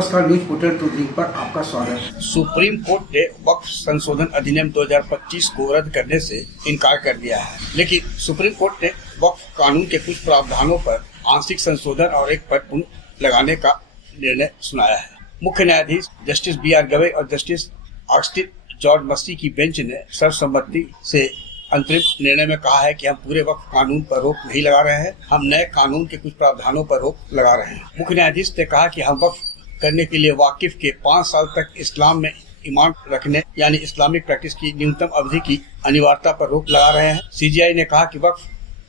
नमस्कार, news portal to dream पर आपका स्वागत है। सुप्रीम कोर्ट ने वक्फ संशोधन अधिनियम 2025 को रद्द करने से इनकार कर दिया है, लेकिन सुप्रीम कोर्ट ने वक्फ कानून के कुछ प्रावधानों पर आंशिक संशोधन और एक पर पुनः लगाने का निर्णय सुनाया है। मुख्य न्यायाधीश जस्टिस B.R. गवई और जस्टिस ऑगस्टिन जॉर्ज मसी की बेंच ने सर्वसम्मति से अंतरिम निर्णय में कहा है कि हम पूरे वक्फ कानून पर रोक नहीं लगा रहे हैं, हम नए कानून के कुछ प्रावधानों पर रोक लगा रहे हैं। मुख्य न्यायाधीश ने कहा कि हम वक्फ करने के लिए वाकिफ के 5 साल तक इस्लाम में ईमान रखने यानी इस्लामिक प्रैक्टिस की न्यूनतम अवधि की अनिवार्यता पर रोक लगा रहे हैं। CJI ने कहा कि वक्फ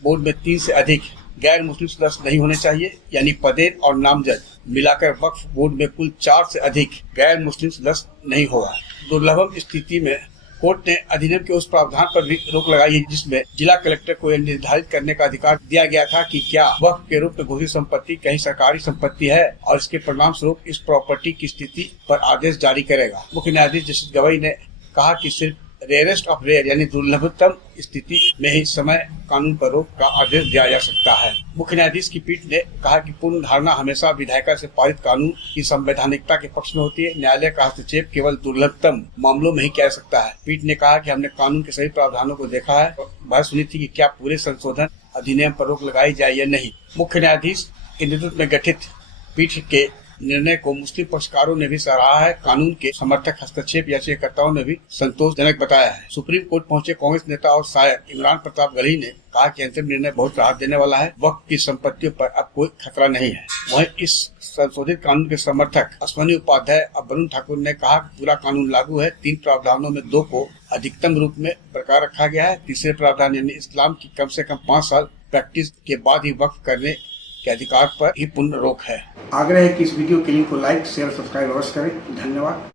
बोर्ड में 3 से अधिक गैर मुस्लिम सदस्य नहीं होने चाहिए, यानी पदेन और नामजद मिलाकर वक्फ बोर्ड में कुल 4 से अधिक गैर मुस्लिम सदस्य नहीं होगा। दुर्लभम स्थिति में कोर्ट ने अधिनियम के उस प्रावधान पर भी रोक लगाई है जिसमें जिला कलेक्टर को यह निर्धारित करने का अधिकार दिया गया था कि क्या वक्फ के रूप में घोषित संपत्ति कहीं सरकारी संपत्ति है और इसके परिणाम स्वरूप इस प्रॉपर्टी की स्थिति पर आदेश जारी करेगा। मुख्य न्यायाधीश जस्टिस गवई ने कहा कि सिर्फ रेयरेस्ट ऑफ रेयर यानी दुर्लभतम स्थिति में ही समय कानून पर रोक का आदेश दिया जा सकता है। मुख्य न्यायाधीश की पीठ ने कहा कि पूर्ण धारणा हमेशा विधायिका से पारित कानून की संवैधानिकता के पक्ष में होती है। न्यायालय का हस्तक्षेप केवल दुर्लभतम मामलों में ही किया जा सकता है। पीठ ने कहा कि हमने कानून के सभी प्रावधानों को देखा है और बहस सुनी थी कि क्या पूरे संशोधन अधिनियम पर रोक लगाई जाए या नहीं। मुख्य न्यायाधीश के नेतृत्व में गठित पीठ के निर्णय को मुस्लिम पक्षकारों ने भी सराहा है। कानून के समर्थक हस्तक्षेप याचिकाकर्ताओं ने भी संतोषजनक बताया है। सुप्रीम कोर्ट पहुंचे कांग्रेस नेता और शायर इमरान प्रताप गढ़ी ने कहा कि अंतिम निर्णय बहुत राहत देने वाला है, वक्फ की संपत्तियों पर अब कोई खतरा नहीं है। वहीं इस संशोधित कानून के समर्थक अश्वनी उपाध्याय और वरुण ठाकुर ने कहा कि पूरा कानून लागू है। 3 प्रावधानों में 2 को अधिकतम रूप में बरकरार रखा गया है। तीसरे प्रावधान यानी इस्लाम की कम से कम 5 साल प्रैक्टिस के बाद ही वक्फ करने के अधिकार पर ही पूर्ण रोक है। आग्रह है कि इस वीडियो के लिंक को लाइक, शेयर, सब्सक्राइब अवश्य करें। धन्यवाद।